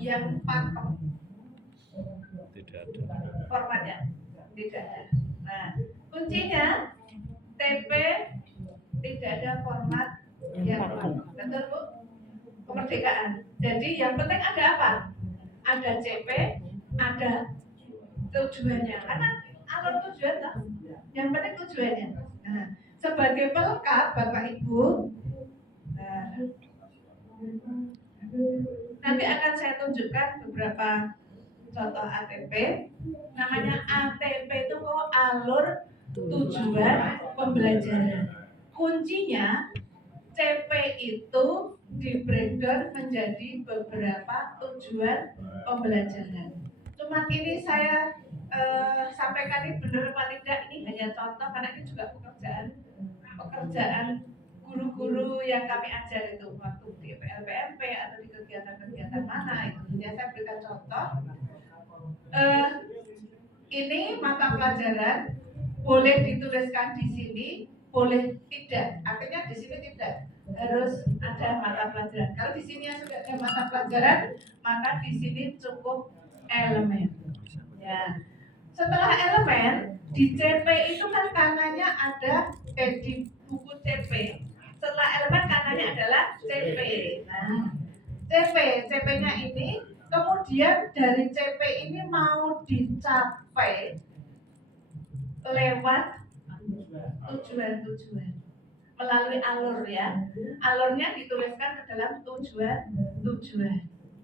yang pakem. Tidak ada. Formatnya tidak ada. Nah, kuncinya TP tidak ada format yang pakem. Betul Bu? Kemerdekaan. Jadi yang penting ada apa? Ada CP, ada tujuannya. Karena alur tujuan lah. Yang penting tujuannya. Nah, sebagai pelengkap Bapak Ibu, nanti akan saya tunjukkan beberapa contoh ATP. Namanya ATP itu kok alur tujuan pembelajaran. Kuncinya CP itu di breakdown menjadi beberapa tujuan pembelajaran. Cuma ini saya sampaikan ini benar apa tidak, ini hanya contoh karena ini juga pekerjaan guru-guru yang kami ajar itu waktu di PLPMP atau di kegiatan-kegiatan mana itu. Ya saya berikan contoh. Ini mata pelajaran boleh dituliskan di sini, boleh tidak. Artinya di sini tidak harus ada mata pelajaran. Kalau di sini sudah ada mata pelajaran, maka di sini cukup elemen. Ya. Setelah elemen di CP itu kan kanannya ada di buku CP. Setelah elemen kanannya adalah CP. Nah, CP-nya ini kemudian dari CP ini mau dicapai lewat tujuan-tujuan melalui alur ya. Alurnya dituliskan ke dalam tujuan.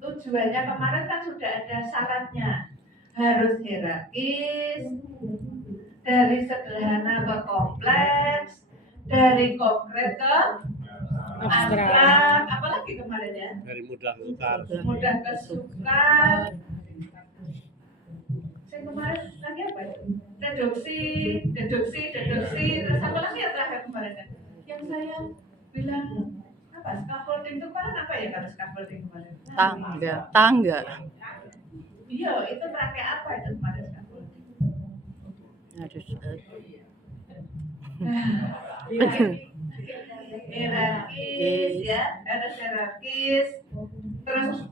Tujuannya kemarin kan sudah ada syaratnya. Harus hierarkis, dari sederhana ke kompleks, dari konkret ke abstrak, apalagi kemarin ya? Dari mudah ke sukar. Saya kemarin lagi apa ya? Deduksi, terus apa lagi ya terakhir kemarin ya? Yang saya bilang apa? Scaffolding itu kemarin apa ya kalau scaffolding kemarin? Tangga. Iya, itu pakai apa itu kemarin scaffolding? Hierarkis ya, ada hierarkis, terus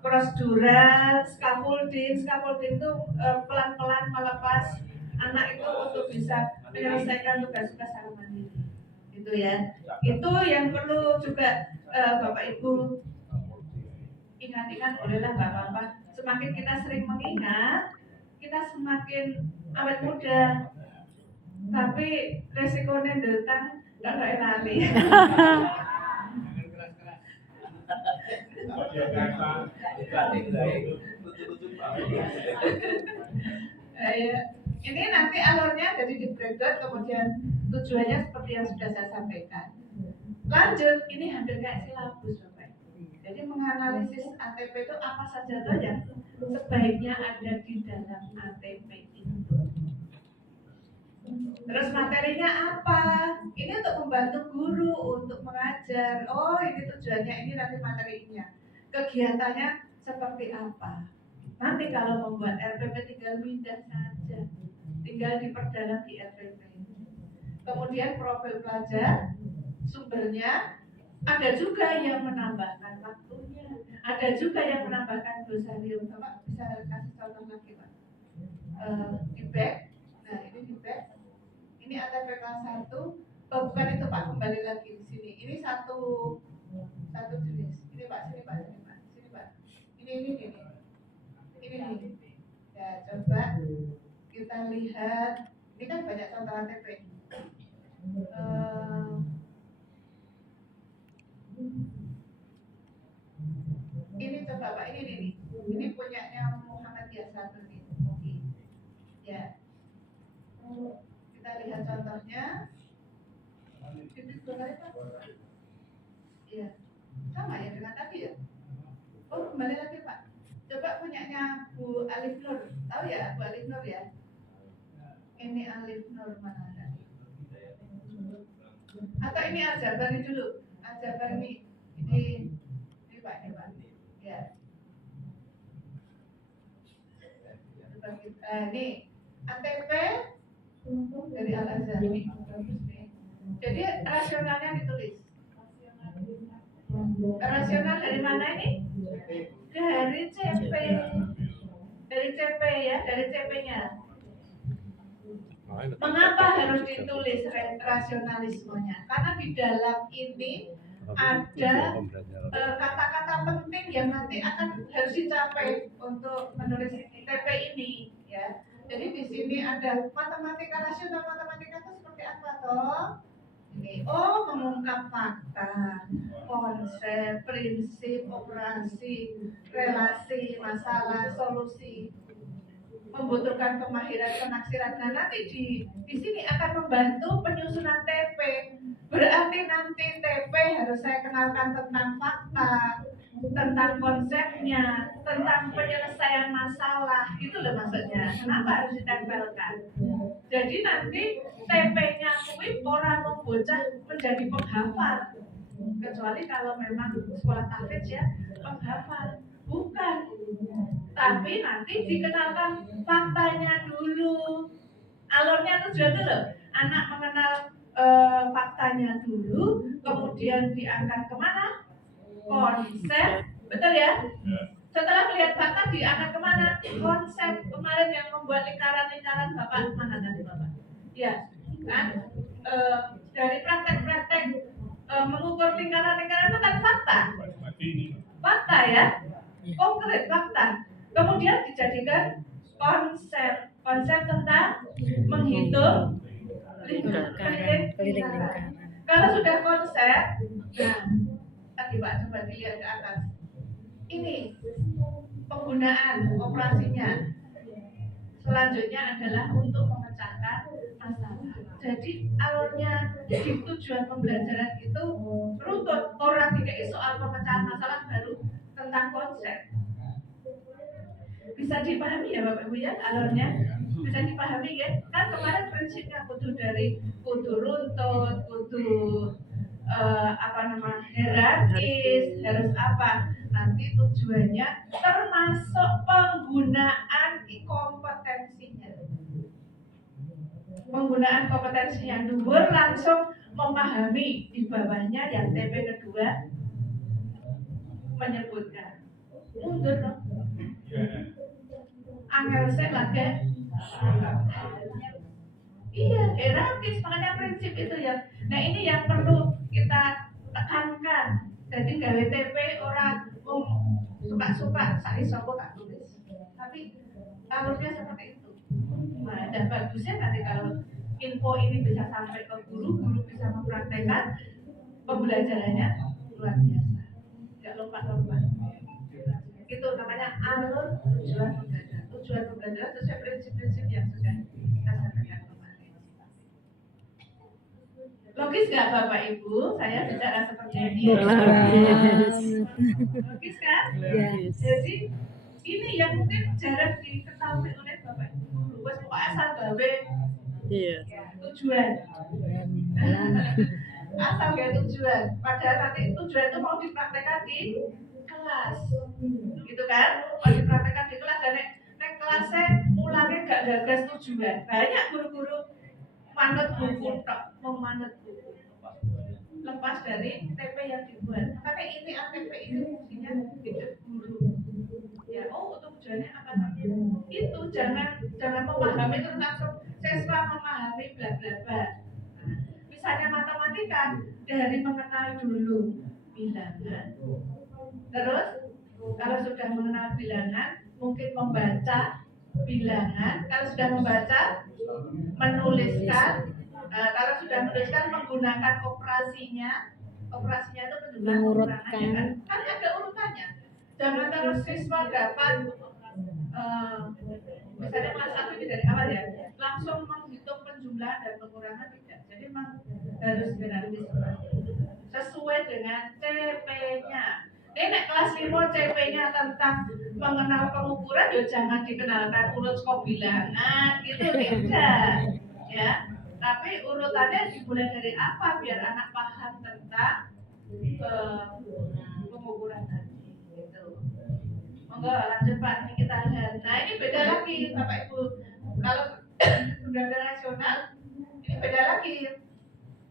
prosedural, scaffolding itu pelan-pelan melepas anak itu untuk bisa menyelesaikan tugas-tugas secara mandiri, gitu ya. Itu yang perlu juga Bapak Ibu ingat-ingat, bolehlah nggak apa-apa. Semakin kita sering mengingat, kita semakin awet muda. Tapi resikonya datang nggak lali. Ini nanti alurnya jadi di breakdown, kemudian tujuannya seperti yang sudah saya sampaikan. Lanjut, ini hampir kayak silabus Bapak. Jadi menganalisis ATP itu apa saja yang sebaiknya ada di dalam ATP itu. Terus materinya apa? Ini untuk membantu guru untuk mengajar. Oh, ini tujuannya, ini nanti materinya. Kegiatannya seperti apa? Nanti kalau membuat RPP tinggal pindah saja, tinggal diperdalam di RPP. Kemudian profil pelajar, sumbernya, ada juga yang menambahkan waktunya, ada juga yang menambahkan dosarium. Bapak bisa kasih contoh lagi Pak? Di back, nah ini di back. Ini ATP kelas 1, bukan itu Pak, kembali lagi di sini. Ini satu jenis. Ini Pak, sini Pak. Ini. Ya, coba kita lihat. Ini kan banyak contoh ATP. Ini coba Pak, ini. Ini punyanya Muhammadiyah 1 nih. Ya. Kita lihat contohnya. Iya. Sama ya dengan tadi ya? Oh, kembali lagi Pak. Coba punyanya Bu Alif Nur. Tahu ya Bu Alif Nur ya? Ini Alif Nur mana ada? Atau ini Al-Jabari dulu. Al-Jabari ini Pak. Ya. Ini ATP dari Al-Azhar ini. Jadi rasionalnya ditulis. Rasional dari mana ini? Dari CP. dari CP-nya. Mengapa harus ditulis rasionalismenya? Karena di dalam ini ada kata-kata penting yang nanti akan harus dicapai untuk menulis TP ini, ya. Jadi di sini ada matematika rasional. Matematika itu seperti apa toh? Ini, mengungkap fakta, konsep, prinsip, operasi, relasi, masalah, solusi, membutuhkan kemahiran penaksiran. Nah, nanti di sini akan membantu penyusunan TP. Berarti nanti TP harus saya kenalkan tentang fakta, tentang konsepnya, tentang penyelesaian masalah. Itu loh maksudnya. Kenapa harus ditempelkan? Jadi nanti TP-nya kuwi orang membocah menjadi penghafal. Kecuali kalau memang sekolah tahfidz ya, penghafal. Bukan. Tapi nanti dikenalkan faktanya dulu. Alurnya tujuan itu loh. Anak mengenal faktanya dulu, kemudian diangkat kemana? Konsep, betul ya? Setelah melihat fakta diangkat kemana? Konsep. Kemarin yang membuat lingkaran-lingkaran Bapak mana tadi Bapak? Ya, kan? Dari praktek-praktek mengukur lingkaran-lingkaran itu kan fakta. Fakta ya, konkret fakta. Kemudian dijadikan konsep tentang menghitung lingkaran. Kalau sudah konsep, nah tadi Pak coba dilihat ke atas. Ini penggunaan operasinya. Selanjutnya adalah untuk memecahkan masalah. Jadi alurnya di tujuan pembelajaran itu runtut. Orang dikei soal pemecahan masalah baru tentang konsep. Bisa dipahami ya Bapak Ibu ya alurnya? Bisa dipahami ya? Kan kemarin prinsipnya kudu runtut, kudu hierarkis, harus apa? Nanti tujuannya termasuk penggunaan kompetensinya. Penggunaan kompetensinya dhuwur langsung memahami di bawahnya yang TP kedua menyebutkan. Mundur dong. Angel sek lagi. Iya, hierarkis, makanya prinsip itu ya. Nah ini yang perlu kita tekankan. Jadi gawe TP orang suka-suka saya soko tak tulis. Tapi alurnya seperti itu. Nah, dan bagusnya nanti kalau info ini bisa sampai ke guru bisa mempraktekkan pembelajarannya luar biasa. Tidak lompat-lompat. Itu namanya alur tujuan pembelajaran. Tujuan pembelajaran sesuai prinsip-prinsip yang sudah kita sampaikan kemarin. Logis nggak Bapak Ibu? Saya bicara seperti ini. Logis kan? Yes. Jadi ini yang mungkin jarang diketahui oleh Bapak Ibu. Wes pokoknya asal gawe tujuan. Asal gawe tujuan. Padahal nanti tujuan itu mau dipraktekkan di kelas. Gitu kan? Mau dipraktekkan di kelas dan nek kelasnya mulanya gak gagas tujuan. Banyak guru-guru manut buku tok, memanut buku. Lepas dari TP yang dibuat. Makanya ini ATP ini fungsinya hidup guru. Ya, tujuannya apa tadi? Itu jangan memahami terus langsung siswa memahami bla bla bla. Nah, misalnya matematika dari mengenal dulu bilangan. Terus kalau sudah mengenal bilangan mungkin membaca bilangan. Kalau sudah membaca menuliskan. Kalau sudah menuliskan menggunakan operasinya itu menunjukkan pengurangannya kan ada urutannya. Jangan terus siswa dapat misalnya kelas 1 ini dari awal ya langsung menghitung penjumlahan dan pengurangan tidak. Jadi memang harus dinamis sesuai dengan CP-nya. Nek kelas 5 CP-nya tentang mengenal pengukuran ya jangan dikenalkan urut skop bilangan gitu tidak ya. Tapi urutannya dimulai dari apa biar anak paham tentang pengukuran tadi gitu. Monggo lanjut Pak, ini kita lihat. Nah ini beda lagi Bapak Ibu. Kalau pembelajaran nasional ini beda lagi.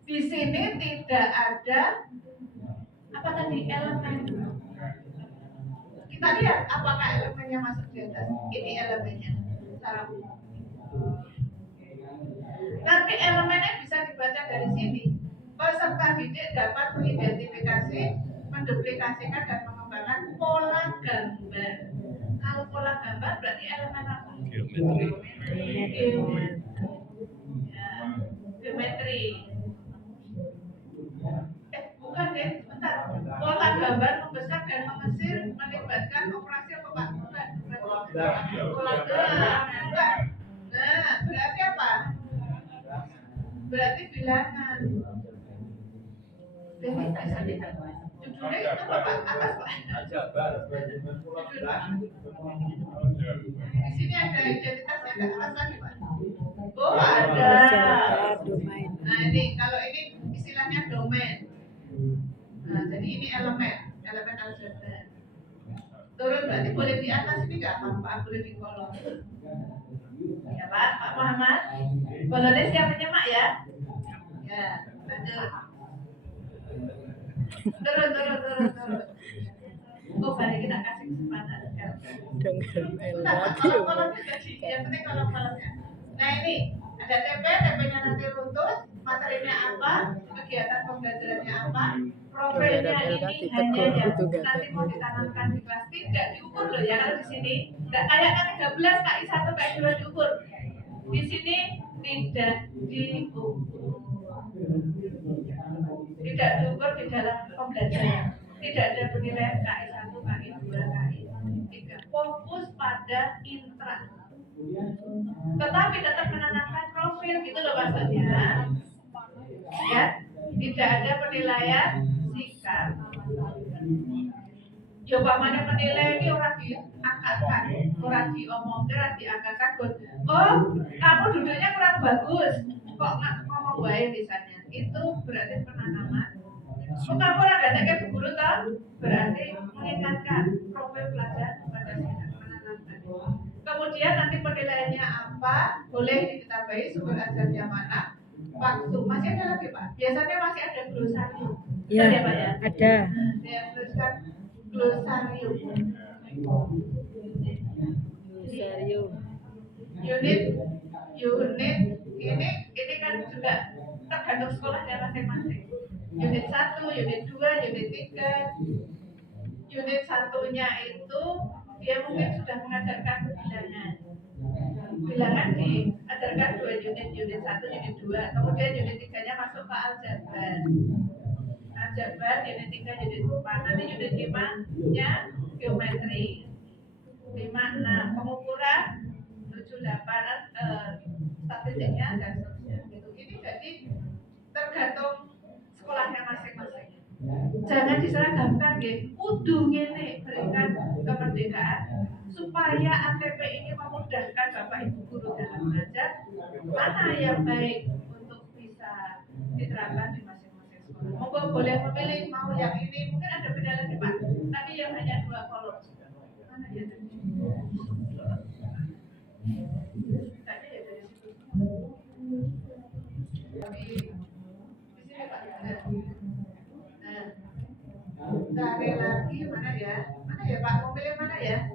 Di sini tidak ada apa tadi elemen. Kita lihat apakah elemennya masuk di atas. Ini elemennya 1, secara umum. Nanti elemennya bisa dibaca dari sini. Peserta didik dapat mengidentifikasi, menduplikasikan dan mengembangkan pola gambar. Kalau pola gambar berarti elemen apa? Geometri. Ya, geometri. Bukan deh, sebentar. Pola gambar membesar dan mengecil melibatkan operasi apa Pak? Bukan. Pola gambar. Bukan. Nah, berarti apa? Berarti bilangan. Jadi bisa tidak. Judulnya itu apa Pak? Atas Pak. Judul Pak. Di sini ada identitasnya ada atas lagi Pak. Oh ada. Nah ini kalau ini istilahnya domain. Nah jadi ini elemen aljabar. Turun berarti boleh di atas ini nggak apa-apa, boleh di kolom. Ya Pak Muhammad. Boleh siap menyemak ya? Ya, lanjut. Turun. Oh, balik kita kasih kesempatan. Dengar Kolom-kolomnya jadi, yang penting kolom-kolomnya. Nah ini ada TP-nya nanti runtuh, materinya apa, kegiatan pembelajarannya apa, profilnya ini hanya yang nanti mau ditanamkan di kelas, tidak diukur loh ya kalau di sini. Nggak kayak K13, KI1, KI2 diukur. Di sini tidak diukur. Tidak diukur di dalam pembelajaran. Tidak ada penilaian KI1, KI2, KI3. Fokus pada intra. Tetapi tetap menanamkan profil gitu loh maksudnya. Ya, tidak ada penilaian sikap. Ya mana menilai ini orang diangkatkan, orang diomongkan, orang diangkatkan. Oh, kamu duduknya kurang bagus. Kok nggak ngomong baik misalnya? Itu berarti penanaman. Oh, kamu orang datang ke guru toh? Berarti mengingatkan profil pelajar pada menanamkan. Kemudian nanti penilaiannya apa? Boleh ditambahi sumber ajarnya mana? Waktu masih ada lagi Pak. Biasanya masih ada glosarium. Ya, ya Pak ya? ada. Dia tuliskan glosarium. Unit ini kan juga tergantung sekolahnya masing-masing. Unit 1, unit 2, unit 3. Unit satunya itu dia mungkin sudah mengajarkan bilangan. Bilangan diajarkan 2 unit 1, unit 2. Kemudian unit 3-nya masuk ke aljabar. Aljabar unit 3, unit 4. Nanti unit 5-nya geometri. 5, 6 pengukuran, 7, 8 statistiknya dan seterusnya. Gitu. Ini jadi tergantung sekolahnya masing-masing. Jangan diseragamkan nggih. Kudu ngene berikan kemerdekaan supaya ATP ini memudahkan Bapak Ibu guru dalam belajar mana yang baik untuk bisa diterapkan di masing-masing sekolah. Monggo boleh memilih mau yang ini, mungkin ada beda lagi Pak. Tadi yang hanya 2 kolom. Mana ya tadi? Tadi ya dari situ. Di sini Pak. Cari lagi mana ya? Mana ya Pak? Mau pilih mana ya?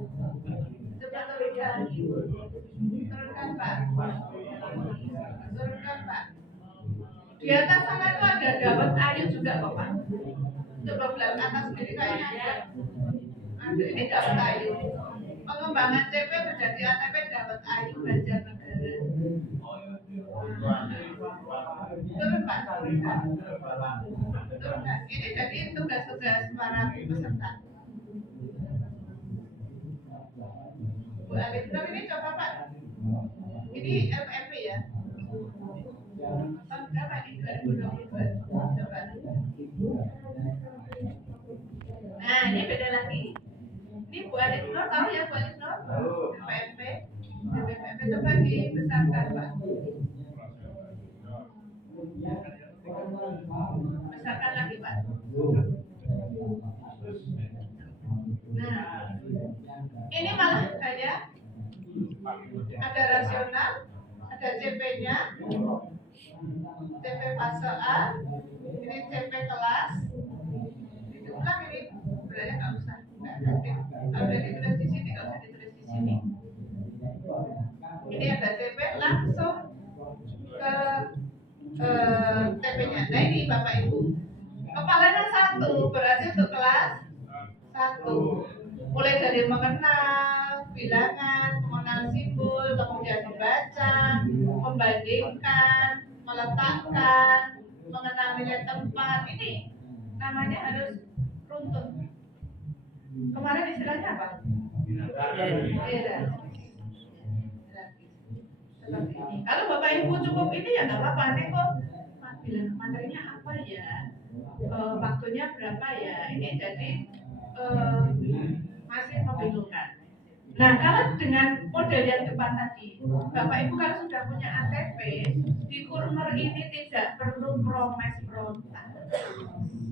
Coba turunkan. Turunkan Pak. Turunkan Pak. Di atas sana itu ada dawet ayu juga kok Pak. Coba belah atas ini kayaknya ada. Ada ini dawet ayu. Pengembangan CP menjadi ATP dawet ayu Banjarnegara. Turun Pak, turunkan. Turunkan. Ini jadi tugas-tugas para peserta. Bu Alif Nur ini coba Pak. Ini FMP ya. Tahun berapa ini? 2022. Coba. Nah, ini beda lagi. Ini Bu Alif Nur, tahu ya Bu Alif Nur? FMP. FMP coba dibesarkan Pak. Besarkan lagi Pak. Nah, ini malah kayak ada rasional, ada CP-nya, CP fase A, ini CP kelas. Itu ulang ini, sebenarnya nggak usah, nggak efektif. Kalau udah ditulis di sini, nggak usah ditulis di sini. Bapak Ibu. Kepalanya satu, berarti untuk kelas 1. Mulai dari mengenal bilangan, mengenal simbol, kemudian membaca, membandingkan, meletakkan, mengenal nilai tempat. Ini namanya harus runtun. Kemarin istilahnya apa? Hierarkis. Seperti ini. Kalau Bapak Ibu cukup ini ya nggak apa-apa. Nih kok bilang materinya apa ya? Waktunya berapa ya? Ini jadi masih membingungkan. Nah, kalau dengan model yang depan tadi, Bapak Ibu kalau sudah punya ATP, di Kurmer ini tidak perlu promes frontal.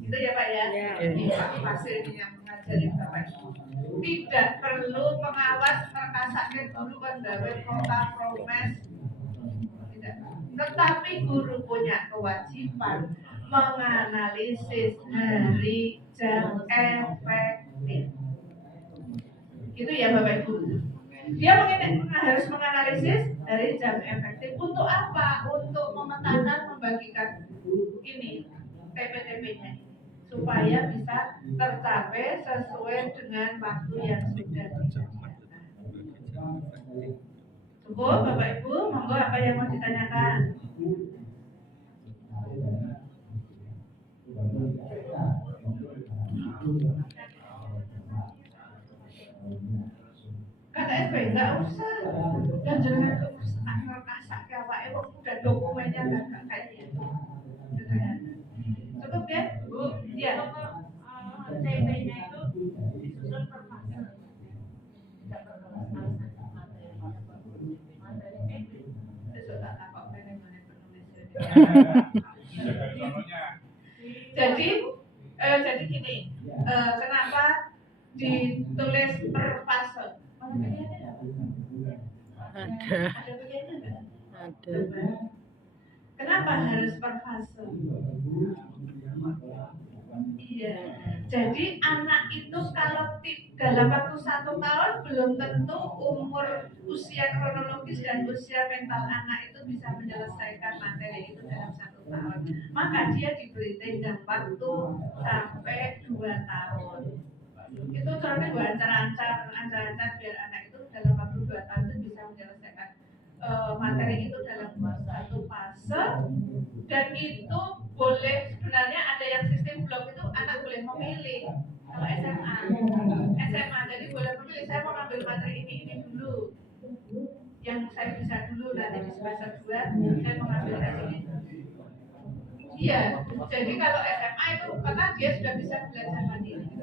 Itu ya Pak ya? Ini Pak Fasil ini yang mengajarin Bapak Ibu. Tidak perlu pengawas terkasaknya guru pendawe kota promes. Tidak. Tetapi guru punya kewajiban menganalisis hari jam efektif. Itu ya Bapak Ibu. Dia harus menganalisis dari jam efektif untuk apa? Untuk memetakan, membagikan ini TP-TP-nya supaya bisa tercapai sesuai dengan waktu yang sudah disediakan. Cukup Bapak Ibu, monggo apa yang mau ditanyakan? Kata SB nggak usah, dan jangan kasak kayak udah dokumennya nggak kayak gitu. Cukup ya, Bu? Iya. TP-nya itu disusun per fase. Jadi gini, kenapa ditulis per fase? Ada pilihannya nggak? Ada. Kenapa harus per fase? Iya. Jadi anak itu kalau dalam waktu 1 tahun belum tentu usia kronologis dan usia mental anak itu bisa menyelesaikan materi itu dalam 1 tahun. Maka dia diberi tenggang waktu sampai 2 tahun. Itu caranya gue ancar-ancar biar anak itu dalam waktu 2 tahun itu bisa menyelesaikan materi itu dalam 1 fase. Dan itu boleh, sebenarnya ada yang sistem blok itu anak boleh memilih. Kalau SMA jadi boleh memilih, saya mau ambil materi ini dulu yang saya bisa dulu, nanti di semester 2 saya mengambil ini. Iya, jadi kalau SMA itu karena dia sudah bisa belajar mandiri.